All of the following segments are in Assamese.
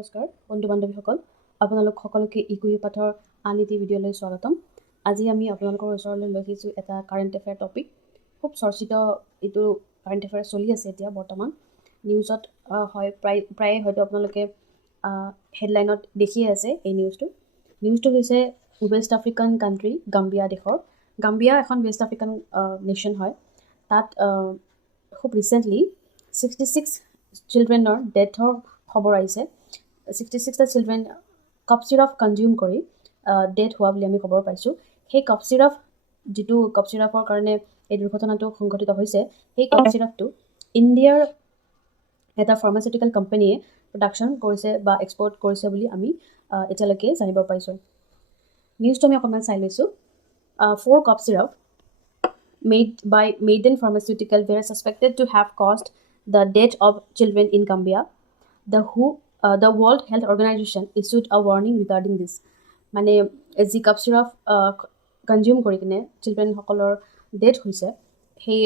নমস্কাৰ বন্ধু বান্ধৱীসকল আপোনালোক সকলোকে eKuhipathৰ আন এটি ভিডিঅ'লৈ স্বাগতম আজি আমি আপোনালোকৰ ওচৰলৈ লৈ আহিছো এটা কাৰেণ্ট এফেয়াৰ টপিক খুব চৰ্চিত এইটো কাৰেণ্ট এফেয়াৰ চলি আছে এতিয়া বৰ্তমান নিউজত হয় প্ৰায় হয়তো আপোনালোকে হেডলাইনত দেখি আছে এই নিউজটো হৈছে ৱেষ্ট আফ্ৰিকান কাণ্ট্ৰি গাম্বিয়া দেশৰ গাম্বিয়া এখন ৱেষ্ট আফ্ৰিকান নেশ্যন হয় তাত খুব ৰিসেন্টলি 66 চিলড্ৰেনৰ ডেথৰ খবৰ আহিছে 66টা চিলড্ৰেন কাপ সিৰাপ কনজিউম কৰি ডেথ হোৱা বুলি আমি খবৰ পাইছোঁ সেই কাপ সিৰাপ যেটো কাপ সিৰাপৰ কাৰণে এই দুৰ্ঘটনাটো সংঘটিত হৈছে সেই কাপ সিৰাপটো ইণ্ডিয়াৰ এটা ফাৰ্মাচিউটিকেল কোম্পানীয়ে প্ৰডাকশন কৰিছে বা এক্সপোৰ্ট কৰিছে বুলি আমি এতিয়ালৈকে জানিব পাৰিছোঁ নিউজটো আমি অকণমান চাই লৈছোঁ 4 cup syrup made by Maiden Pharmaceutical were suspected to have caused the death of children in Gambia. The World Health Organization issued a warning regarding this. মানে যি কাপ সিৰাপ কনজিউম কৰি কিনে চিলড্ৰেন সকলৰ ডেথ হৈছে সেই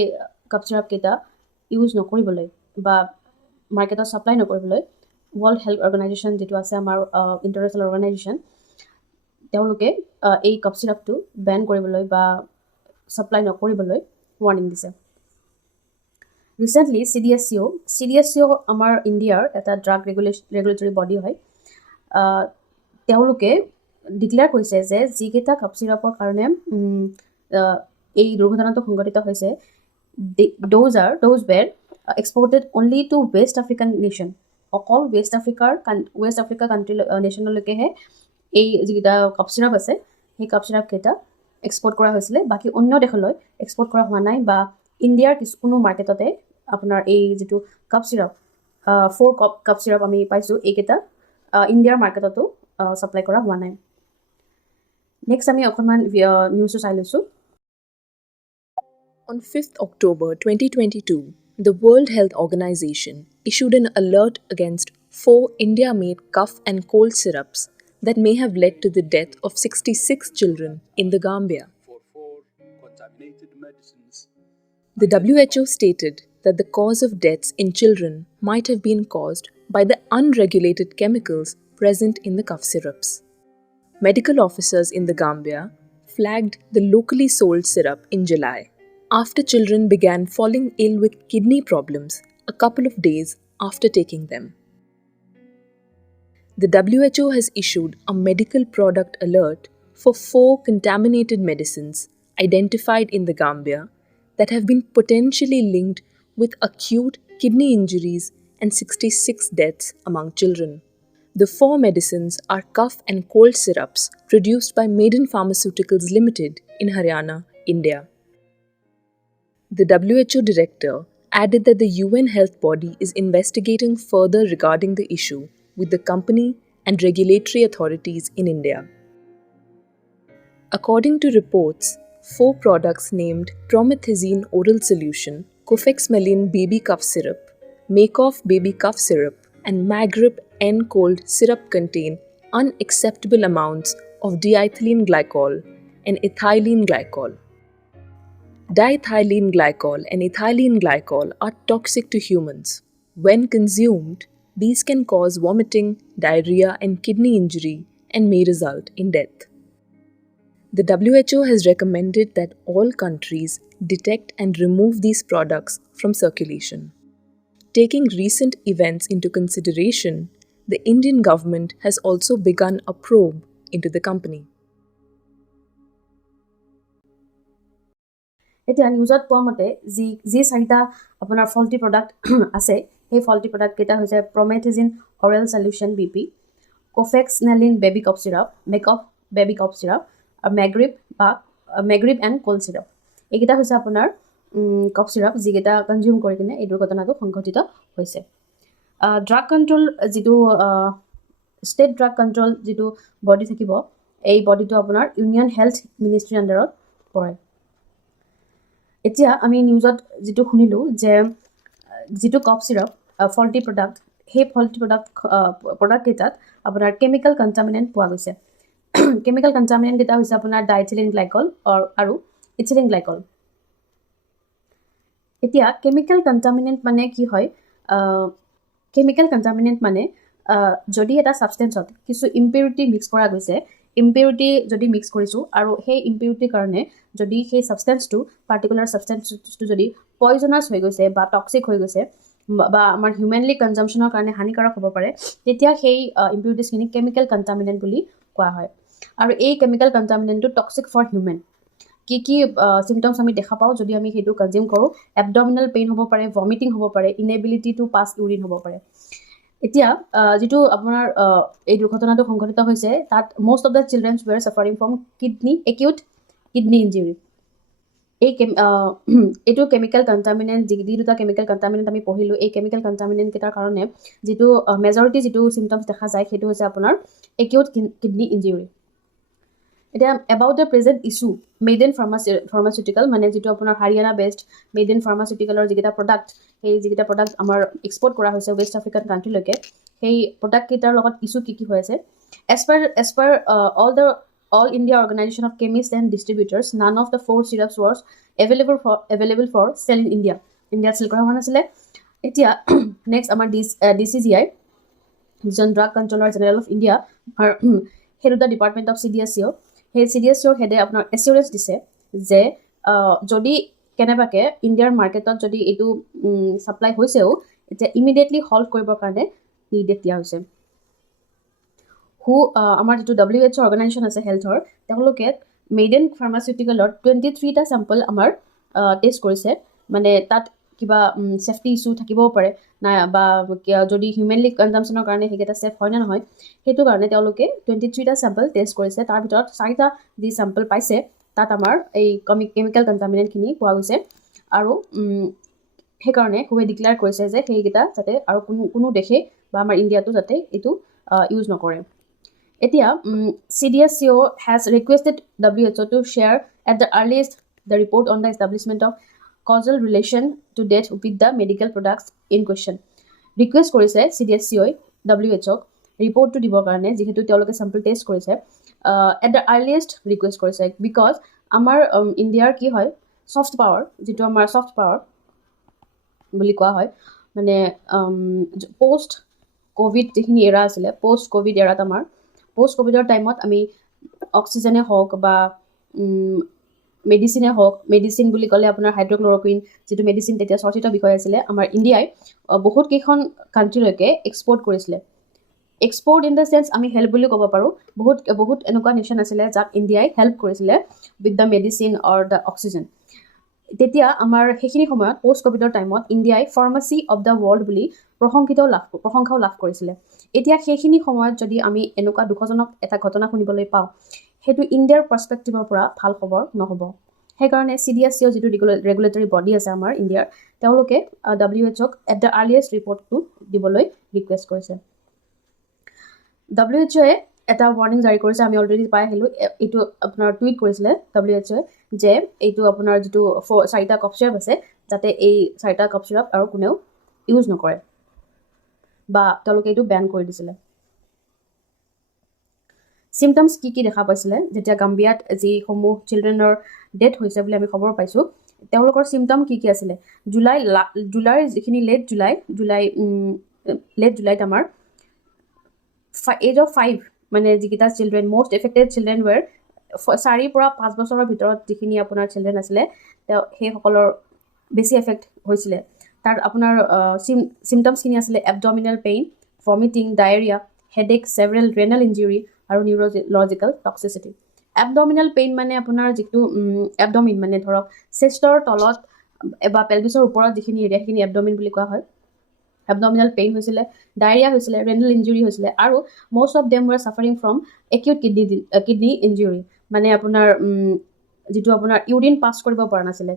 কাপ সিৰাপ কেইটা ইউজ নকৰিবলৈ বা মাৰ্কেটত সাপ্লাই নকৰিবলৈ ওয়াৰ্ল্ড হেল্থ অৰ্গানাইজেশ্যন যেটো আছে আমাৰ ইণ্টাৰনেশ্যনেল অৰ্গানাইজেশ্যন তেওঁলোকে এই কাপ সিৰাপটো বেন কৰিবলৈ বা সাপ্লাই নকৰিবলৈ ওয়াৰ্নিং দিছে ৰিসেন্টলি CDSCO আমাৰ ইণ্ডিয়াৰ এটা ড্ৰাগ ৰেগুলেটৰী বডি হয় তেওঁলোকে ডিক্লেয়াৰ কৰিছে যে যিকেইটা কাপ সিৰাপৰ কাৰণে এই দুৰ্ঘটনাটো সংঘটিত হৈছে those were exported only to West African nation অকল West Africa country নেশ্যনলৈকেহে এই যিকেইটা কাপ সিৰাপ আছে সেই কাপ সিৰাপ কেইটা এক্সপোৰ্ট কৰা হৈছিল বাকি অন্য দেশলৈ এক্সপোৰ্ট কৰা হোৱা নাই বা ইণ্ডিয়াৰ কোনো মাৰ্কেটতে আপোনাৰ এই যেটো কাপ সিৰাপ 4 কাপ সিৰাপ আমি পাইছো এইকেইটা ইণ্ডিয়াৰ মাৰ্কেটতো সাপ্লাই কৰা হোৱা নাই নেক্সট আমি অকণমান নিউজটো চাই লৈছো On 5th October 2022, the World Health Organization issued an alert against 4 India-made cough and cold syrups that may have led to the death of 66 children in the Gambia. For 4 contaminated medicines. The WHO stated that the cause of deaths in children might have been caused by the unregulated chemicals present in the cough syrups. Medical officers in the Gambia flagged the locally sold syrup in July after children began falling ill with kidney problems a couple of days after taking them. The WHO has issued a medical product alert for 4 contaminated medicines identified in the Gambia that have been potentially linked with acute kidney injuries and 66 deaths among children. The 4 medicines are cough and cold syrups produced by Maiden Pharmaceuticals Limited in Haryana, India. The WHO director added that the UN health body is investigating further regarding the issue with the company and regulatory authorities in India. According to reports, 4 products named promethazine oral solution, cofexmelin baby cough syrup, Makeoff baby cough syrup, and Magrip N cold syrup contain unacceptable amounts of diethylene glycol and ethylene glycol. Diethylene glycol and ethylene glycol are toxic to humans. When consumed, these can cause vomiting, diarrhea, and kidney injury and may result in death. The WHO has recommended that all countries detect and remove these products from circulation. Taking recent events into consideration, the Indian government has also begun a probe into the company. এতিয়া নিউজত পোৱা মতে যি চাৰিটা আপোনাৰ ফল্টি প্ৰডাক্ট আছে সেই ফল্টি প্ৰডাক্ট কেইটা হৈছে promethazine oral solution BP Kofexmalin baby cough syrup Makoff baby cough syrup আৰু মেগ্ৰিপ এণ্ড কোল্ড সিৰাপ এইকেইটা হৈছে আপোনাৰ কফ সিৰাপ যিকেইটা কনজিউম কৰি কিনে এই দুৰ্ঘটনাটো সংঘটিত হৈছে ড্ৰাগ কণ্ট্ৰোল যেটো ষ্টেট ড্ৰাগ কণ্ট্ৰোল যেটো বডি থাকিব এই বডিটো আপোনাৰ ইউনিয়ন হেল্থ মিনিষ্ট্ৰীৰ আণ্ডাৰত পৰে এতিয়া আমি নিউজত যেটো শুনিলো যে যেটো কফ সিৰাপ ফল্টি প্ৰডাক্ট সেই ফল্টি প্ৰডাক্ট কেইটাত আপোনাৰ কেমিক্যাল কন্টামিনেন্ট পোৱা গৈছে কেমিক্যাল কন্টামিনেন্ট কেইটা হৈছে আপোনাৰ ডাইথিলিন গ্লাইকল আৰু ইথিলিন গ্লাইকল এতিয়া কেমিক্যাল কন্টামিনেন্ট মানে কি হয় কেমিক্যাল কন্টামিনেন্ট মানে যদি এটা ছাবষ্টেঞ্চত কিছু ইম্পিউৰিটি মিক্স কৰা গৈছে ইম্পিউৰিটি যদি মিক্স কৰিছোঁ আৰু সেই ইম্পিউৰিটিৰ কাৰণে যদি সেই ছাবষ্টেঞ্চটো পাৰ্টিকুলাৰ ছাবষ্টেঞ্চটো যদি পয়জনাছ হৈ গৈছে বা টক্সিক হৈ গৈছে বা আমাৰ হিউমেনলি কনজাম্পশ্যনৰ কাৰণে হানিকাৰক হ'ব পাৰে তেতিয়া সেই ইম্পিউৰিটিছখিনি কেমিকেল কণ্টামিনেণ্ট বুলি কোৱা হয় আৰু এই কেমিকেল কণ্টামিনেণ্টটো টক্সিক ফৰ হিউমেন কি কি চিমটমছ আমি দেখা পাওঁ যদি আমি সেইটো কনজিউম কৰোঁ এবডমিনেল পেইন হ'ব পাৰে ভমিটিং হ'ব পাৰে ইনেবিলিটি টু পাছ ইউৰিন হ'ব পাৰে এতিয়া যিটো আপোনাৰ এই দুৰ্ঘটনাটো সংঘটিত হৈছে তাত most of the childrens were suffering from acute kidney injury এইটো কেমিকেল কণ্টামিনেণ্ট যি দুটা কেমিকেল কণ্টামিনেণ্ট আমি পঢ়িলোঁ এই কেমিকেল কণ্টামিনেণ্টকেইটাৰ কাৰণে যিটো মেজৰিটি যিটো চিমটমছ দেখা যায় সেইটো হৈছে আপোনাৰ একিউট কিডনি ইঞ্জুৰি এতিয়া about the present issue made in pharmaceutical মানে যিটো আপোনাৰ হাৰিয়ানা বেষ্ট মেড ইন ফাৰ্মাচিউটিকেলৰ যিকেইটা প্ৰডাক্ট সেই যিকেইটা প্ৰডাক্ট আমাৰ এক্সপৰ্ট কৰা হৈছে ৱেষ্ট আফ্ৰিকান কাণ্ট্ৰিলৈকে সেই প্ৰডাক্টকেইটাৰ লগত ইছ্যু কি হৈ আছে as per all India Organization of Chemists and Distributors, none of the 4 syrups was available for sale in India. India sell কৰা হোৱা নাছিলে এতিয়া নেক্সট আমাৰ DCGI জন drug controller general of India head of the department of CDSCO সেই CDSCOৰ হেডে আপোনাৰ এচিউৰেঞ্চ দিছে যে যদি কেনেবাকৈ ইণ্ডিয়াৰ মাৰ্কেটত যদি এইটো ছাপ্লাই হৈছেও এতিয়া ইমিডিয়েটলি হল্ট কৰিবৰ কাৰণে নিৰ্দেশ দিয়া হৈছে আমাৰ যিটো WHO অৰ্গেনাইজেশ্যন আছে হেল্থৰ তেওঁলোকে মেড ইন ফাৰ্মাচিউটিকেলৰ 23টা চেম্পল আমাৰ টেষ্ট কৰিছে মানে তাত কিবা ছেফটি ইছ্যু থাকিবও পাৰে নাই বা যদি হিউমেনলি কনজাম্পশ্যনৰ কাৰণে সেইকেইটা ছেফ হয় নে নহয় সেইটো কাৰণে তেওঁলোকে 23টা চেম্পল টেষ্ট কৰিছে তাৰ ভিতৰত 4টা যি চেম্পল পাইছে তাত আমাৰ এই কেমিকেল কণ্টামিনেণ্টখিনি পোৱা গৈছে আৰু সেইকাৰণে হুৱে ডিক্লেয়াৰ কৰিছে যে সেইকেইটা যাতে আৰু কোনো দেশে বা আমাৰ ইণ্ডিয়াটো যাতে এইটো ইউজ নকৰে এতিয়া CDSCO has requested WHO to share at the earliest the report on the establishment of causal relation to death with the medical products in question. Request কৰিছে CDSCO WHO ৰিপৰ্টটো দিবৰ কাৰণে যিহেতু তেওঁলোকে চেম্পল টেষ্ট কৰিছে at the earliest request কৰিছে because আমাৰ ইণ্ডিয়াৰ কি হয় ছফ্ট পাৱাৰ যিটো আমাৰ ছফ্ট পাৱাৰ বুলি কোৱা হয় মানে পষ্ট কোভিড যিখিনি এৰা আছিলে পষ্ট কোভিড এৰাত আমাৰ পষ্ট কোভিডৰ টাইমত আমি অক্সিজেনে হওক বা মেডিচিন বুলি ক'লে আপোনাৰ হাইড্ৰক্লৰকুইন যিটো মেডিচিন তেতিয়া চৰ্চিত বিষয় আছিলে আমাৰ ইণ্ডিয়াই বহুত কেইখন কাণ্ট্ৰিলৈকে এক্সপৰ্ট কৰিছিলে এক্সপৰ্ট ইন দ্য চেন্স আমি হেল্প বুলি ক'ব পাৰোঁ বহুত এনেকুৱা নেশ্যন আছিলে যাক ইণ্ডিয়াই হেল্প কৰিছিলে with the medicine or the oxygen তেতিয়া আমাৰ সেইখিনি সময়ত পষ্ট কোভিডৰ টাইমত ইণ্ডিয়াই ফাৰ্মাচী অফ দ্য ৱৰ্ল্ড বুলি প্ৰশংসাও লাভ কৰিছিলে এতিয়া সেইখিনি সময়ত যদি আমি এনেকুৱা দুখজনক এটা ঘটনা শুনিবলৈ পাওঁ সেইটো ইণ্ডিয়াৰ পাৰ্চপেক্টিভৰ পৰা ভাল খবৰ নহ'ব সেইকাৰণে CDSCO যিটো ৰেগুলেটৰী বডি আছে আমাৰ ইণ্ডিয়াৰ তেওঁলোকে WHOক এট দ্য আৰ্লিয়েষ্ট ৰিপৰ্টটো দিবলৈ ৰিকুৱেষ্ট কৰিছে WHOয়ে এটা ৱাৰ্নিং জাৰি কৰিছে আমি অলৰেডি পাই আহিলোঁ এইটো আপোনাৰ টুইট কৰিছিলে WHOয়ে যে এইটো আপোনাৰ যিটো 4টা কফ চিৰাপ আছে যাতে এই 4টা কফ চিৰাপ আৰু কোনেও ইউজ নকৰে বা তেওঁলোকে এইটো বেন কৰি দিছিলে চিমটমছ কি দেখা পাইছিলে যেতিয়া গাম্বিয়াত যিসমূহ চিলড্ৰেনৰ ডেথ হৈছে বুলি আমি খবৰ পাইছোঁ তেওঁলোকৰ চিমটম কি আছিলে জুলাইৰ যিখিনি লেট জুলাইত আমাৰ এজ অফ 5 মানে যিকেইটা চিলড্ৰেন মষ্ট এফেক্টেড চিলড্ৰেন ৱেৰ 4 পৰা 5 বছৰৰ ভিতৰত যিখিনি আপোনাৰ চিলড্ৰেন আছিলে সেইসকলৰ বেছি এফেক্ট হৈছিলে তাত আপোনাৰ চিমটমছখিনি আছিলে abdominal pain vomiting diarrhoea headache several renal injury আৰু নিউৰলজিকেল টক্সিচিটি এবডমিনেল পেইন মানে আপোনাৰ যিটো এবডমিন মানে ধৰক চেষ্টৰ তলত বা পেলভিছৰ ওপৰত যিখিনি এৰিয়া সেইখিনি এবডমিন বুলি কোৱা হয় এবডমিনেল পেইন হৈছিলে ডায়েৰিয়া হৈছিলে ৰেনাল ইঞ্জুৰি হৈছিলে আৰু most of them were suffering from acute kidney injury মানে আপোনাৰ যিটো আপোনাৰ ইউৰিন পাছ কৰিব পৰা নাছিলে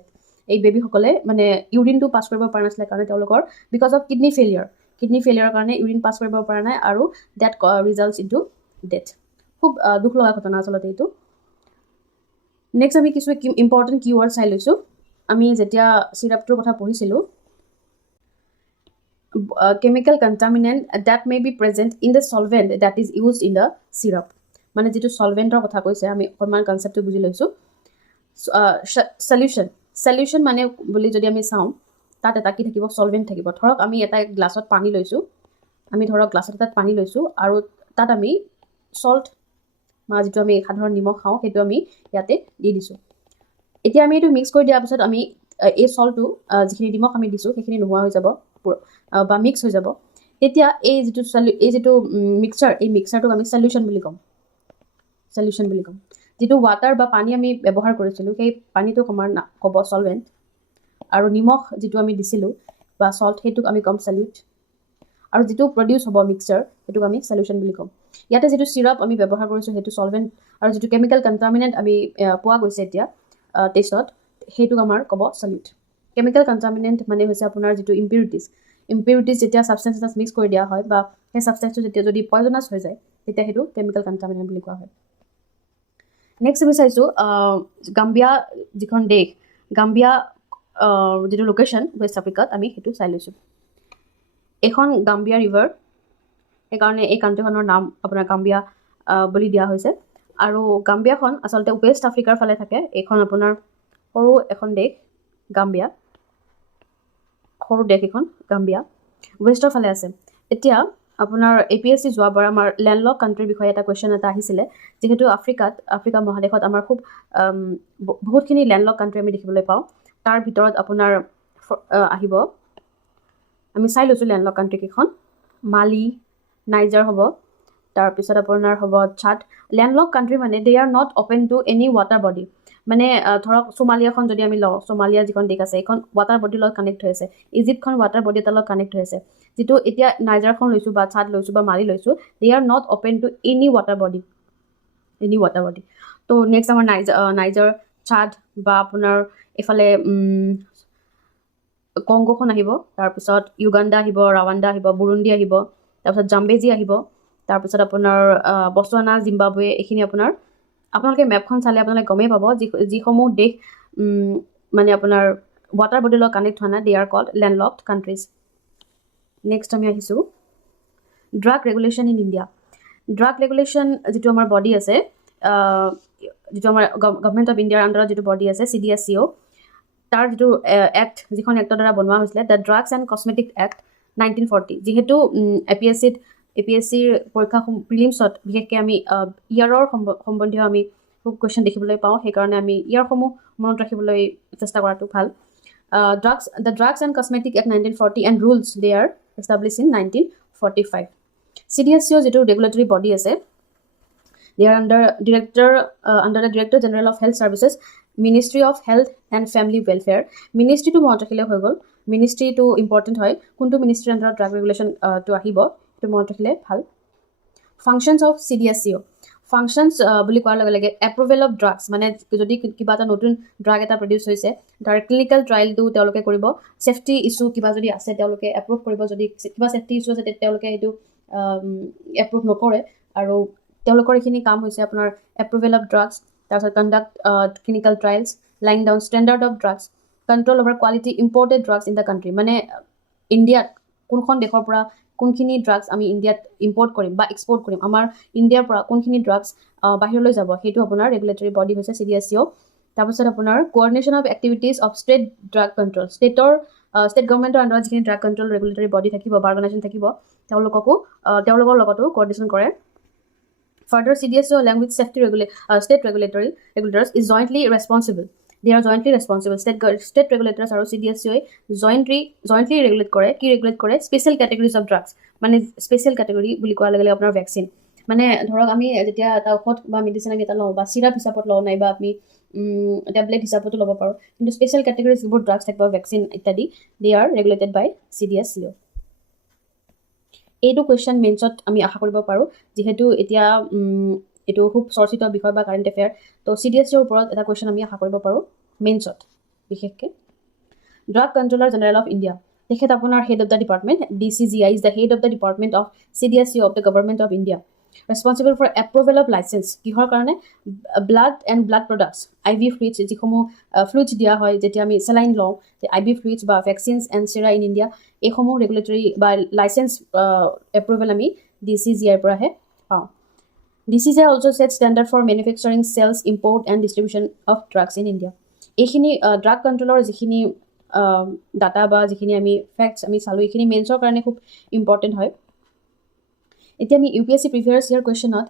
এই বেবীসকলে মানে ইউৰিনটো পাছ কৰিব পৰা নাছিলে কাৰণে তেওঁলোকৰ বিকজ অফ কিডনি ফেইলিয়াৰৰ কাৰণে ইউৰিন পাছ কৰিব পৰা নাই আৰু ডেট ৰিজাল্টছ ইনটু ডেথ খুব দুখ লগা ঘটনা আচলতে এইটো নেক্সট আমি কিছু ইম্পৰ্টেণ্ট কিৱৰ্ড চাই লৈছোঁ আমি যেতিয়া চিৰাপটোৰ কথা পঢ়িছিলোঁ chemical contaminant that may be present in the solvent that is used in the syrup মানে যেটো solventৰ কথা কৈছে আমি অকমান কনসেপ্টটো বুজি লৈছো সলিউশন মানে বুলি যদি আমি চাওঁ তাত এটা কি থাকিব solvent থাকিব ধৰক আমি এটা গ্লাছত পানী লৈছো আমি ধৰক গ্লাছত এটাত পানী লৈছোঁ আৰু তাত আমি সল্ট বা যিটো আমি সাধাৰণ নিমখ খাওঁ সেইটো আমি ইয়াতে দি দিছোঁ এতিয়া আমি এইটো মিক্স কৰি দিয়াৰ পিছত আমি এই সল্টটো যিখিনি নিমখ আমি দিছোঁ সেইখিনি নোহোৱা হৈ যাব বা মিক্স হৈ যাব তেতিয়া এই যিটো মিক্সচাৰ এই মিক্সচাৰটোক আমি সলিউশ্যন বুলি ক'ম যিটো ৱাটাৰ বা পানী আমি ব্যৱহাৰ কৰিছিলোঁ সেই পানীটোক আমাৰ ক'ব সলভেণ্ট আৰু নিমখ যিটো আমি দিছিলোঁ বা সল্ট সেইটোক আমি ক'ম সলিউট আৰু যিটো প্ৰডিউচ হ'ব মিক্সচাৰ সেইটোক আমি সলিউশ্যন বুলি ক'ম ইয়াতে যিটো চিৰাপ আমি ব্যৱহাৰ কৰিছোঁ সেইটো সলভেণ্ট আৰু যিটো কেমিকেল কণ্টামিনেণ্ট আমি পোৱা গৈছে এতিয়া টেষ্টত সেইটোক আমাৰ ক'ব সলিউট কেমিকেল কণ্টামিনেণ্ট মানে হৈছে আপোনাৰ যিটো ইম্পিউৰিটিজ যেতিয়া ছাবষ্টেঞ্চ এটা মিক্স কৰি দিয়া হয় বা সেই ছাবষ্টেঞ্চটো যেতিয়া যদি পয়জনাছ হৈ যায় তেতিয়া সেইটো কেমিকেল কণ্টামিনেণ্ট বুলি কোৱা হয় নেক্সট আমি চাইছোঁ গাম্বিয়া যিখন দেশ গাম্বিয়া যিটো লোকেশ্যন ৱেষ্ট আফ্ৰিকাত আমি সেইটো চাই লৈছোঁ এইখন গাম্বিয়া ৰিভাৰ সেইকাৰণে এই কাণ্ট্ৰিখনৰ নাম আপোনাৰ গাম্বিয়া বুলি দিয়া হৈছে আৰু গাম্বিয়াখন আচলতে ৱেষ্ট আফ্ৰিকাৰ ফালে থাকে এইখন আপোনাৰ সৰু এখন দেশ গাম্বিয়া সৰু দেশ এখন গাম্বিয়া ৱেষ্টৰ ফালে আছে এতিয়া আপোনাৰ APSC যোৱাবাৰ আমাৰ লেণ্ডলক কাণ্ট্ৰিৰ বিষয়ে এটা কুৱেশ্যন এটা আহিছিলে যিহেতু আফ্ৰিকা মহাদেশত আমাৰ খুব বহুতখিনি লেণ্ডলক কাণ্ট্ৰি আমি দেখিবলৈ পাওঁ তাৰ ভিতৰত আপোনাৰ আহিব আমি চাই লৈছোঁ লেণ্ডলক কাণ্ট্ৰি কেইখন মালি নাইজাৰ হ'ব তাৰপিছত আপোনাৰ হ'ব ছাদ লেণ্ডলক কাণ্ট্ৰি মানে they are not open to any water body মানে ধৰক সোমালিয়াখন যদি আমি লওঁ সোমালিয়া যিখন দেশ আছে এইখন ৱাটাৰ বডিৰ লগত কানেক্ট হৈ আছে ইজিপ্তখন ৱাটাৰ বডি এটাৰ লগত কানেক্ট হৈ আছে যিটো এতিয়া নাইজাৰখন লৈছোঁ বা ছাদ লৈছোঁ বা মালি লৈছোঁ they are not open to any water body তো নেক্সট আমাৰ নাইজাৰ ছাদ বা আপোনাৰ এইফালে কংগোখন আহিব তাৰপিছত ইউগাণ্ডা আহিব ৰাৱাণ্ডা আহিব বুৰুণ্ডি আহিব তাৰপিছত জাম্বেজি আহিব তাৰপিছত আপোনাৰ বটছৱানা জিম্বাবৱে এইখিনি আপোনালোকে মেপখন চালে আপোনালোকে গমেই পাব যিসমূহ দেশ মানে আপোনাৰ ৱাটাৰ বডিৰ লগত কানেক্ট হোৱা নাই দে R cold landlocked countries next আমি আহিছোঁ drug regulation in India drug regulation যিটো আমাৰ বডি আছে যিটো আমাৰ গভৰ্ণমেণ্ট অফ ইণ্ডিয়াৰ আণ্ডাৰত যিটো বডি আছে CDSCO তাৰ যিটো এক্ট যিখন এক্টৰ দ্বাৰা বনোৱা হৈছিলে the drugs and cosmetic act 1940 যিহেতু APSCৰ পৰীক্ষা প্ৰিলিমছত বিশেষকৈ আমি ইয়াৰৰ সম্বন্ধীয় আমি খুব কুৱেশ্যন দেখিবলৈ পাওঁ সেইকাৰণে আমি ইয়াৰসমূহ মনত ৰাখিবলৈ চেষ্টা কৰাটো ভাল the drugs and cosmetic act 1940 and rules they are establish in 1945 CDSCO যিটো ৰেগুলেটৰী বডি আছে they are under the director general of health services ministry of health and family welfare মিনিষ্ট্ৰীটো মনত ৰাখিলে হৈ গ'ল মিনিষ্ট্ৰীটো ইম্পৰ্টেণ্ট হয় কোনটো মিনিষ্ট্ৰীৰ আণ্ডাৰত ড্ৰাগ ৰেগুলেশ্যনটো আহিব সেইটো মনত ৰাখিলে ভাল ফাংচনছ অফ CDSCO ফাংচনছ বুলি কোৱাৰ লগে লগে এপ্ৰুভেল অফ ড্ৰাগছ মানে যদি কিবা এটা নতুন ড্ৰাগ এটা প্ৰডিউচ হৈছে তাৰ ক্লিনিকেল ট্ৰায়েলটো তেওঁলোকে কৰিব ছেফটি ইছ্যু কিবা যদি আছে তেওঁলোকে এপ্ৰুভ কৰিব যদি কিবা ছেফটি ইছ্যু আছে তেতিয়া তেওঁলোকে এইটো এপ্ৰুভ নকৰে আৰু তেওঁলোকৰ এইখিনি কাম হৈছে আপোনাৰ এপ্ৰুভেল অফ ড্ৰাগছ তাৰপিছত conduct clinical trials lying down standard of drugs control over quality imported drugs in the country মানে ইণ্ডিয়াত কোনখন দেশৰ পৰা কোনখিনি ড্ৰাগছ আমি ইণ্ডিয়াত ইম্পৰ্ট কৰিম বা এক্সপৰ্ট কৰিম আমাৰ ইণ্ডিয়াৰ পৰা কোনখিনি ড্ৰাগছ বাহিৰলৈ যাব সেইটো আপোনাৰ ৰেগুলেটৰী বডি হৈছে CDSCO তাৰপিছত আপোনাৰ coordination of activities of state drug control state গভৰ্ণমেণ্টৰ আণ্ডাৰত যিখিনি ড্ৰাগ কণ্ট্ৰল ৰেগুলেটৰী বডি থাকিব বা অৰ্গেনাইজেশ্যন থাকিব তেওঁলোকৰ লগতো কোঅৰ্ডিনেশ্যন কৰে Further, CDSCO along with state regulators is jointly responsible. They are jointly responsible. State regulators আৰু CDSCO jointly regulate কৰে special categories of drugs. মানে special category বুলি কোৱাৰ লগে লগে আপোনাৰ ভেকচিন মানে ধৰক আমি যেতিয়া এটা ঔষধ বা মেডিচিন আমি এটা লওঁ বা চিৰাপ হিচাপত লওঁ নাইবা আমি টেবলেট হিচাপতো ল'ব পাৰোঁ কিন্তু স্পেচিয়েল কেটেগৰিজ যিবোৰ ড্ৰাগছ থাকিব ভেকচিন ইত্যাদি দে আৰ ৰেগুলেটেড বাই CDSCO এইটো কুৱেশ্যন মেইনছত আমি আশা কৰিব পাৰোঁ যিহেতু এতিয়া এইটো খুব চৰ্চিত বিষয় বা কাৰেণ্ট এফেয়াৰ তো CDSCOৰ ওপৰত এটা কুৱেশ্যন আমি আশা কৰিব পাৰোঁ মেইনছত বিশেষকৈ drug controller general of India তেখেত আপোনাৰ head of the department DCGI is the head of the department of CDSCO of the government of India responsible for approval of licence কিহৰ কাৰণে blood and blood products IV fluids যিসমূহ ফ্লুইডছ দিয়া হয় যেতিয়া আমি চেলাইন লওঁ IV ফ্লুইডছ বা vaccines and sera in India এইসমূহ ৰেগুলেটৰী বা লাইচেঞ্চ এপ্ৰুভেল আমি DCGIৰ পৰাহে পাওঁ DCGI also' set standard for manufacturing sales import and distribution of drugs in India এইখিনি ড্ৰাগ কণ্ট্ৰলৰ যিখিনি ডাটা বা যিখিনি আমি ফেক্টছ আমি চালোঁ এইখিনি মেইনছৰ কাৰণে খুব ইম্পৰ্টেণ্ট হয় এতিয়া আমি UPSC প্ৰিভিয়াছ ইয়াৰ কুৱেশ্যনত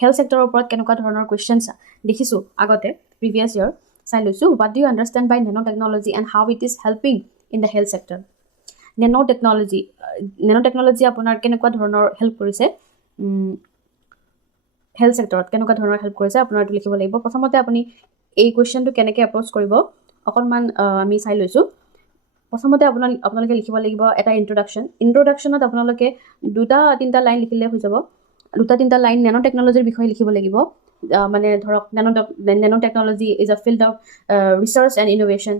হেল্থ ছেক্টৰৰ ওপৰত কেনেকুৱা ধৰণৰ কুৱেশ্যনছ দেখিছোঁ আগতে প্ৰিভিয়াছ ইয়াৰ চাই লৈছোঁ what do you understand by nano technology and how it is helping in the health sector nano technology আপোনাৰ কেনেকুৱা ধৰণৰ হেল্প কৰিছে হেল্থ ছেক্টৰত কেনেকুৱা ধৰণৰ হেল্প কৰিছে আপোনাৰ এইটো লিখিব লাগিব প্ৰথমতে আপুনি এই কুৱেশ্যনটো কেনেকৈ এপ্ৰ'চ কৰিব অকণমান আমি চাই লৈছোঁ প্ৰথমতে আপোনালোকে লিখিব লাগিব এটা ইন্ট্ৰডাকশ্যনত আপোনালোকে 2-3টা লাইন লিখিলে হৈ যাব 2-3টা লাইন নেনো টেকনলজিৰ বিষয়ে লিখিব লাগিব মানে ধৰক nano technology is a field of research and innovation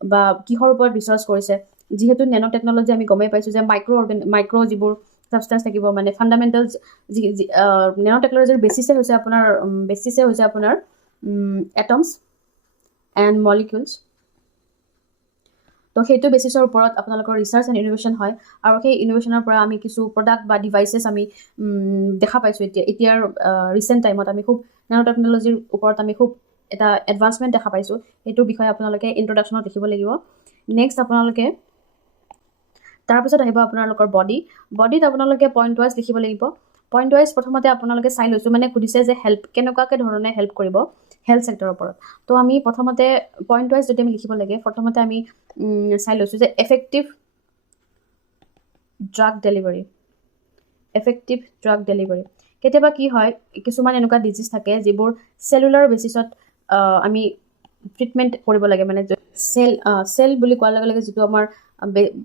বা কিহৰ ওপৰত ৰিচাৰ্চ কৰিছে যিহেতু নেনো টেকনলজি আমি গমেই পাইছোঁ যে মাইক্ৰ' যিবোৰ ছাবষ্টেঞ্চ থাকিব মানে ফাণ্ডামেণ্টেলছ নেনো টেকনলজিৰ বেচিছে হৈছে আপোনাৰ এটমছ এণ্ড মলিকিউলছ তো সেইটো বেচিছৰ ওপৰত আপোনালোকৰ ৰিচাৰ্চ এণ্ড ইন'ভেশ্যন হয় আৰু সেই ইন'ভেশ্যনৰ পৰা আমি কিছু প্ৰডাক্ট বা ডিভাইচেছ আমি দেখা পাইছোঁ এতিয়াৰ ৰিচেণ্ট টাইমত আমি খুব নেনো টেকনলজিৰ ওপৰত আমি খুব এটা এডভান্সমেণ্ট দেখা পাইছোঁ সেইটোৰ বিষয়ে আপোনালোকে ইন্ট্ৰডাকশ্যনত লিখিব লাগিব নেক্সট আপোনালোকে তাৰপিছত আহিব আপোনালোকৰ বডিত আপোনালোকে পইণ্ট ৱাইজ লিখিব লাগিব পইণ্ট ৱাইজ প্ৰথমতে আপোনালোকে চাই লৈছোঁ মানে সুধিছে যে কেনেকুৱাকৈ ধৰণে হেল্প কৰিব হেল্থ ছেক্টৰৰ ওপৰত তো আমি প্ৰথমতে পইণ্ট ৱাইজ যদি আমি লিখিব লাগে প্ৰথমতে আমি চাই লৈছোঁ যে এফেক্টিভ ড্ৰাগ ডেলিভাৰী কেতিয়াবা কি হয় কিছুমান এনেকুৱা ডিজিজ থাকে যিবোৰ চেলুলাৰ বেচিছত আমি ট্ৰিটমেণ্ট কৰিব লাগে মানে চেল বুলি কোৱাৰ লগে লগে যিটো আমাৰ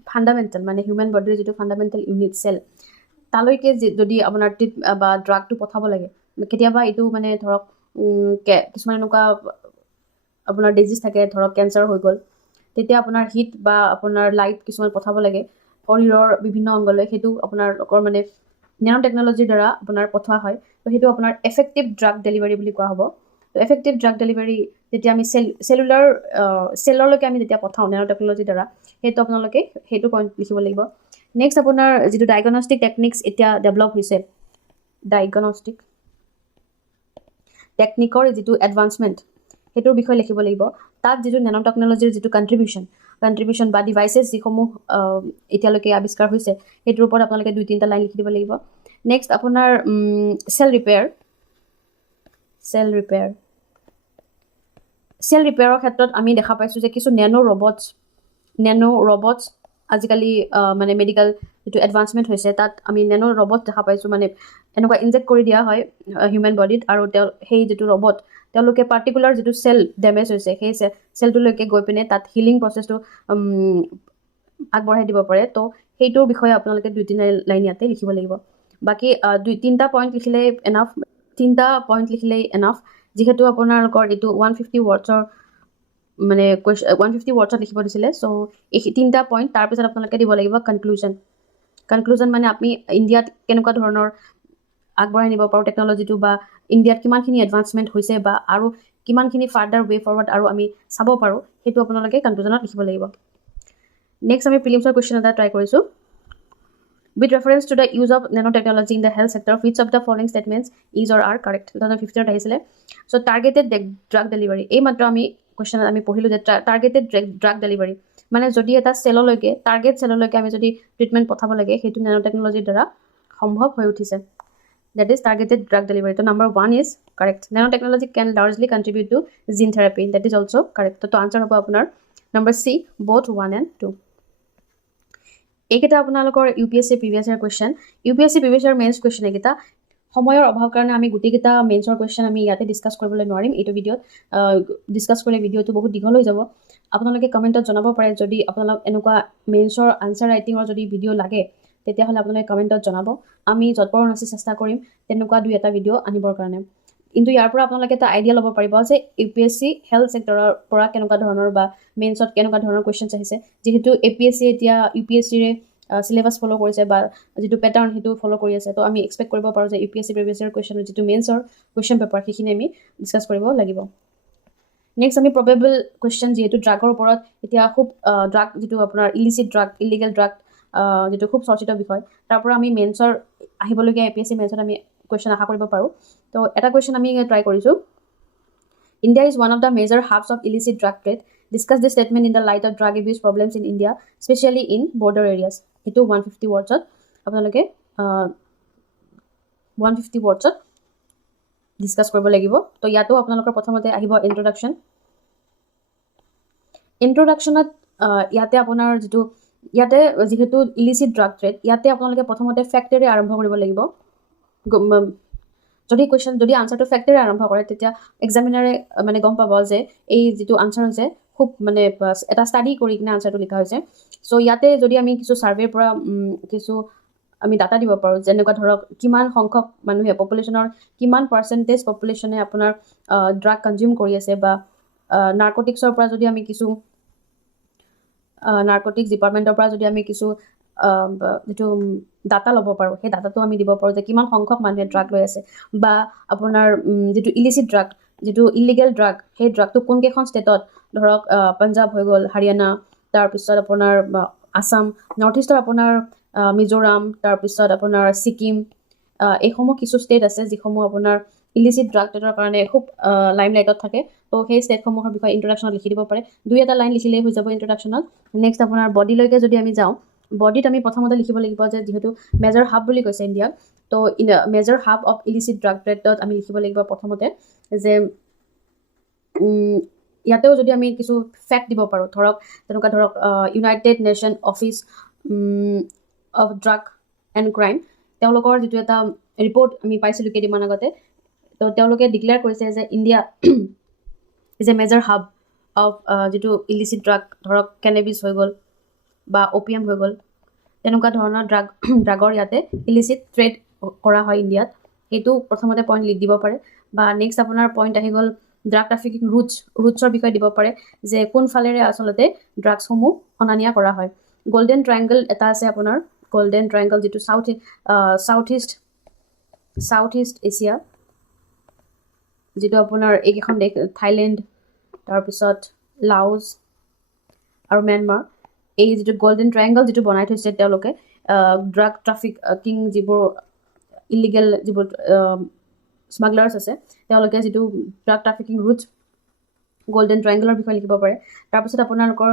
ফাণ্ডামেণ্টেল মানে হিউমেন বডিৰ যিটো ফাণ্ডামেণ্টেল ইউনিট চেল তালৈকে যদি আপোনাৰ বা ড্ৰাগটো পঠাব লাগে কেতিয়াবা এইটো মানে ধৰক কিছুমান এনেকুৱা আপোনাৰ ডিজিজ থাকে ধৰক কেঞ্চাৰ হৈ গ'ল তেতিয়া আপোনাৰ হিট বা আপোনাৰ লাইট কিছুমান পঠাব লাগে শৰীৰৰ বিভিন্ন অংগলৈ সেইটো আপোনালোকৰ মানে নেনো টেকনলজিৰ দ্বাৰা আপোনাৰ পঠোৱা হয় তো সেইটো আপোনাৰ এফেক্টিভ ড্ৰাগ ডেলিভাৰী বুলি কোৱা হ'ব তো এফেক্টিভ ড্ৰাগ ডেলিভাৰী যেতিয়া আমি চেলৰলৈকে আমি যেতিয়া পঠাওঁ নেনো টেকনলজিৰ দ্বাৰা সেইটো আপোনালোকে সেইটো পইণ্ট লিখিব লাগিব নেক্সট আপোনাৰ যিটো ডায়েগনষ্টিক টেকনিক্স এতিয়া ডেভেলপ হৈছে ডায়েগনষ্টিক টেকনিকৰ যিটো এডভান্সমেণ্ট সেইটোৰ বিষয়ে লিখিব লাগিব তাত যিটো নেনো টেকনলজিৰ যিটো কণ্ট্ৰিবিউশ্যন বা ডিভাইচেছ যিসমূহ এতিয়ালৈকে আৱিষ্কাৰ হৈছে সেইটোৰ ওপৰত আপোনালোকে 2-3টা লাইন লিখি দিব লাগিব নেক্সট আপোনাৰ চেল ৰিপেয়াৰৰ ক্ষেত্ৰত আমি দেখা পাইছোঁ যে কিছু নেনো ৰবটছ আজিকালি মানে মেডিকেল যিটো এডভান্সমেণ্ট হৈছে তাত আমি নেনো ৰবট দেখা পাইছোঁ মানে এনেকুৱা ইনজেক্ট কৰি দিয়া হয় হিউমেন বডিত আৰু সেই যিটো ৰবট তেওঁলোকে পাৰ্টিকুলাৰ যিটো চেল ডেমেজ হৈছে সেই চেলটোলৈকে গৈ পিনে তাত হিলিং প্ৰচেছটো আগবঢ়াই দিব পাৰে তো সেইটোৰ বিষয়ে আপোনালোকে 2-3 লাইন ইয়াতে লিখিব লাগিব বাকী 2-3টা পইণ্ট লিখিলেই এনাফ যিহেতু আপোনালোকৰ এইটো 150 ৱৰ্ডছৰ মানে 150 ৱৰ্ডছত লিখিব দিছিলে চ' এই 3টা পইণ্ট তাৰপিছত আপোনালোকে দিব লাগিব কনক্লুজন মানে আমি ইণ্ডিয়াত কেনেকুৱা ধৰণৰ আগবঢ়াই নিব পাৰোঁ টেকনলজিটো বা ইণ্ডিয়াত কিমানখিনি এডভান্সমেণ্ট হৈছে বা আৰু কিমানখিনি ফাৰ্ডাৰ ৱে ফৰৱাৰ্ড আৰু আমি চাব পাৰোঁ সেইটো আপোনালোকে কনক্লুজনত লিখিব লাগিব নেক্সট আমি প্ৰিলিমছৰ কুৱেশ্যন এটা ট্ৰাই কৰিছোঁ with reference to the use of nanotechnology in the health sector which of the following statements is or are correct 2015 আহিছিলে so targeted drug delivery এই মাত্ৰ আমি কুৱেশ্যনত আমি পঢ়িলোঁ যে targeted drug delivery মানে যদি এটা টাৰ্গেট চেললৈকে আমি যদি ট্ৰিটমেণ্ট পঠাব লাগে সেইটো নেনোটেকনলজিৰ দ্বাৰা সম্ভৱ হৈ উঠিছে that is targeted drug delivery so number 1 is correct nanotechnology can largely contribute to gene therapy that is also correct so answer হ'ব আপোনাৰ number C both 1 and 2 এইকেইটা আপোনালোকৰ UPSC previous year question UPSC previous year mains question এইকেইটা সময়ৰ অভাৱ কাৰণে আমি গোটেইকেইটা মেইনছৰ কুৱেশ্যন আমি ইয়াতে ডিছকাছ কৰিবলৈ নোৱাৰিম এইটো ভিডিঅ'ত ডিছকাছ কৰিলে ভিডিঅ'টো বহুত দীঘল হৈ যাব আপোনালোকে কমেণ্টত জনাব পাৰে যদি আপোনালোক এনেকুৱা মেইনছৰ আনচাৰ ৰাইটিঙৰ যদি ভিডিঅ' লাগে তেতিয়াহ'লে আপোনালোকে কমেণ্টত জনাব আমি যৎপৰোনাস্তি চেষ্টা কৰিম তেনেকুৱা 2-এটা ভিডিঅ' আনিবৰ কাৰণে কিন্তু ইয়াৰ পৰা আপোনালোকে এটা আইডিয়া ল'ব পাৰিব যে UPSC হেল্থ ছেক্টৰৰ পৰা কেনেকুৱা ধৰণৰ বা মেইনছত কেনেকুৱা ধৰণৰ কুৱেশ্যনছ আহিছে যিহেতু APSC এতিয়া UPSCৰে চিলেবাছ ফ'ল' কৰিছে বা যিটো পেটাৰ্ণ সেইটো ফ'ল' কৰি আছে তো আমি এক্সপেক্ট কৰিব পাৰোঁ যে UPSC প্ৰিভিয়াছ ইয়াৰ কুৱেশ্যনৰ যিটো মেইনছৰ কুৱেশ্যন পেপাৰ সেইখিনি আমি ডিছকাছ কৰিব লাগিব নেক্সট আমি প্ৰবেবল কুৱেশ্যন যিহেতু ড্ৰাগৰ ওপৰত এতিয়া খুব ড্ৰাগ যিটো আপোনাৰ ইলিগেল ড্ৰাগ যিটো খুব চৰ্চিত বিষয় তাৰ পৰা আমি মেইনছৰ আহিবলগীয়া APSC মেইনছত আমি কুৱেশ্যন আশা কৰিব পাৰোঁ তো এটা কুৱেশ্যন আমি ট্ৰাই কৰিছোঁ India is one of the major hubs of illicit drug trade. Discuss this statement in the light of drug abuse problems in India, especially in border areas. Itu 150 words. আপোনালোকে 150 wordsত ডিসকাস কৰিব লাগিব তো ইয়াতো আপোনালোকৰ প্ৰথমতে আহিব ইন্ট্ৰোডাকশন ইন্ট্ৰোডাকশনত ইয়াতে আপোনাৰ যেহেতু ইলিচিট ড্ৰাগ ট্ৰেড ইয়াতে আপোনালোকে প্ৰথমতে ফ্যাক্টৰে আৰম্ভ কৰিব লাগিব যদি আনসাৰটো ফ্যাক্টৰে আৰম্ভ কৰে তেতিয়া এক্সামিনাৰে মানে গম পাব যে এই যেটো আনসাৰ হৈছে খুব মানে এটা ষ্টাডি কৰি কিনে আনসাৰটো লিখা হৈছে সো ইয়াতে যদি আমি কিছু সাৰ্ভেৰ পৰা কিছু আমি ডাটা দিব পাৰো যেনেকুৱা ধৰক কিমান সংখ্যক মানুহে পপুলেশনৰ কিমান পাৰ্সেন্টেজ পপুলেশনে আপোনাৰ ড্ৰাগ কনজিউম কৰি আছে বা নাৰ্কটিক্সৰ পৰা যদি আমি কিছু নাৰ্কটিক্স ডিপাৰ্টমেন্টৰ পৰা যদি আমি কিছু যেটো ডাটা ল'ব পাৰো সেই ডাটাটো আমি দিব পাৰো যে কিমান সংখ্যক মানুহে ড্ৰাগ লৈ আছে বা আপোনাৰ যেটো ইলিচিট ড্ৰাগ যেটো ইলিগেল ড্ৰাগ সেই ড্ৰাগটো কোন কেখন ষ্টেটত ধৰক পাঞ্জাব হৈ গল হাৰিয়ানা তাৰ পিছত আপোনাৰ আসাম নৰ্থ ইষ্টৰ আপোনাৰ মিজোৰাম তাৰ পিছত আপোনাৰ সিকিম এইসমূহ কিছু ষ্টেট আছে যিসমূহ আপোনাৰ ইলিচিট ড্ৰাগ ট্ৰেডৰ কাৰণে খুব লাইমলাইটত থাকে তো সেই ষ্টেটসমূহৰ বিষয়ে ইন্ট্ৰোডাকশনত লিখি দিব পাৰে দুই এটা লাইন লিখিলেই হৈ যাব ইন্ট্ৰোডাকশনত নেক্সট আপোনাৰ বডিলৈকে যদি আমি যাওঁ বডিত আমি প্ৰথমতে লিখিব লাগিব যে যেহেতু মেজৰ হাব বুলি কৈছে ইণ্ডিয়াক তো মেজৰ হাব অফ ইলিচিট ড্ৰাগ ট্ৰেডত আমি লিখিব লাগিব প্ৰথমতে যে ইয়াতেও যদি আমি কিছু ফ্যাক্ট দিব পাৰো তেনেকুৱা ধৰক United nation office of drug and crime তেওঁলোকৰ যেটো এটা ৰিপৰ্ট আমি পাইছিলো কেইদিনমান আগতে তো তেওঁলোকে ডিক্লেয়াৰ কৰিছে যে India is a major hub of যেটো ইলিচিট ড্ৰাগ ধৰক কেনেবিছ হৈ গল বা ওপিয়াম হৈ গল তেনেকুৱা ধৰণৰ ড্ৰাগৰ ইয়াতে ইলিচিট ট্ৰেড কৰা হয় ইণ্ডিয়াত এইটো প্ৰথমতে পইণ্ট লিখ দিব পাৰে বা নেক্সট আপোনাৰ পইণ্ট আহি গল ড্ৰাগ ট্ৰাফিকিং ৰুটছৰ বিষয়ে দিব পাৰে যে কোন ফালেৰে আচলতে ড্ৰাগছসমূহ অনানিয়া কৰা হয় গোল্ডেন ট্ৰায়াঙ্গল এটা আছে আপোনাৰ গোল্ডেন ট্ৰায়াঙ্গল যেটো সাউথ ইষ্ট এছিয়া যেটো আপোনাৰ এইকেইখন দেশ থাইলেণ্ড তাৰ পিছত লাওছ আৰু म्यांमार এই যেটো গোল্ডেন ট্ৰায়াঙ্গল যেটো বনাই থৈছে তেওঁলোকে ড্ৰাগ ট্ৰাফিকিং যিবোৰ ইলিগেল যিবোৰ স্মাগলাৰ্ছ আছে তেওঁলোকে যেটো ড্ৰাগ ট্ৰাফিকিং ৰুটছ গোল্ডেন ট্ৰায়াঙ্গলৰ বিষয়ে লিখিব পাৰে তাৰ পিছত আপোনালোকৰ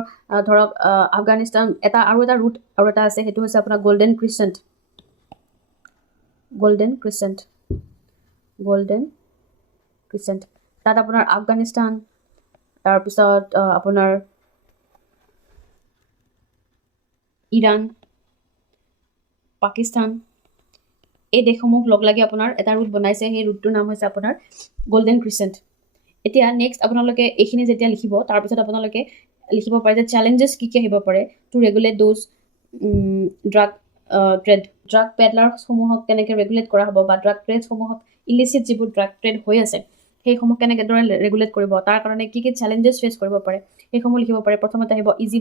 ধৰক আফগানিস্তান এটা ৰুট আৰু এটা আছে হেতু হৈছে আপোনাৰ গোল্ডেন ক্ৰিসেন্ট তাত আপোনাৰ আফগানিস্তান তাৰ পিছত আপোনাৰ ইৰাণ পাকিস্তান এই দেশসমূহ লগ লাগি আপোনাৰ এটা ৰুট বনাইছে সেই ৰুটটোৰ নাম হৈছে আপোনাৰ গোল্ডেন ক্ৰিসেন্ট এতিয়া নেক্সট আপোনালোকে এইখিনি যেতিয়া লিখিব তাৰ পিছত আপোনালোকে লিখিব পাৰে যে চ্যালেঞ্জেস কি আহিব পাৰে to regulate those drug drug peddler সমূহক কেনেকৈ ৰেগুলেট কৰা হ'ব বা ড্ৰাগ ট্ৰেড সমূহক ইলিচিট যিবোৰ ড্ৰাগ ট্ৰেড হৈ আছে সেইসমূহ কেনেকৈ ৰেগুলেট কৰিব তাৰ কাৰণে কি চ্যালেঞ্জেস ফেস কৰিব পাৰে সেইসমূহ লিখিব পাৰে প্ৰথমতে আহিব ইজি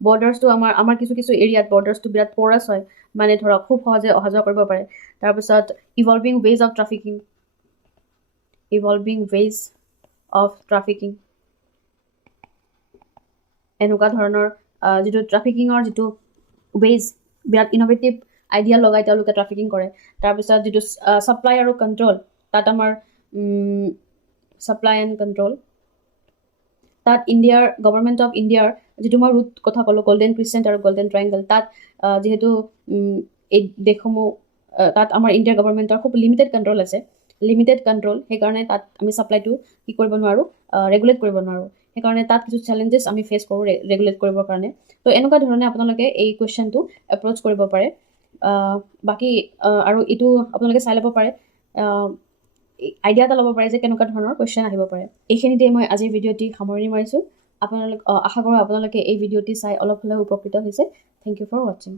বৰ্ডাৰ্ছটো আমাৰ কিছু এৰিয়াত বৰ্ডাৰ্ছটো বিৰাট পৰাছ হয় মানে ধৰক খুব সহজে অহাযোৱা কৰিব পাৰে তাৰ পিছত ইভলভিং ৱেজ অফ ট্ৰাফিকিং এনেকুৱা ধৰণৰ যেটো ট্ৰাফিকিঙৰ যেটো ৱেজ বিৰাট ইনোভেটিভ আইডিয়া লগাই তেওঁলোকে ট্ৰাফিকিং কৰে তাৰ পিছত যেটো সাপ্লাই আৰু কন্ট্ৰোল তাত আমাৰ সাপ্লাই এণ্ড কন্ট্ৰোল তাত ইণ্ডিয়াৰ গভৰ্ণমেণ্ট অফ ইণ্ডিয়াৰ যেটো মই ৰুট কথা ক'লো গোল্ডেন ক্ৰিসেন্ট আৰু গোল্ডেন ট্ৰায়াঙ্গল তাত যেহেতু এই দেশসমূহ তাত আমাৰ ইণ্ডিয়াৰ গভৰ্ণমেণ্টৰ খুব লিমিটেড কন্ট্ৰোল আছে সেইকাৰণে তাত আমি সাপ্লাইটো কি কৰিব নোৱাৰো ৰেগুলেট কৰিব নোৱাৰো সেইকাৰণে তাত কিছু চ্যালেঞ্জেস আমি ফেস কৰো ৰেগুলেট কৰিবৰ কাৰণে তো এনেকুৱা ধৰণে আপোনালোকে এই কোৱেশ্চনটো এপ্ৰোচ কৰিব পাৰে বাকি আৰু ইটো আপোনালোকে চাই ল'ব পাৰে আইডিয়া এটা ল'ব পাৰে যে কেনেকুৱা ধৰণৰ কোৱেশ্চন আহিব পাৰে এইখিনিতে মই আজিৰ ভিডিঅ'টি সামৰণি মাৰিছো আপোনালোক আশা কৰোঁ আপোনালোকে এই ভিডিঅ'টি চাই অলপ হ'লেও উপকৃত হৈছে থ্যাংক ইউ ফৰ ওয়াচিং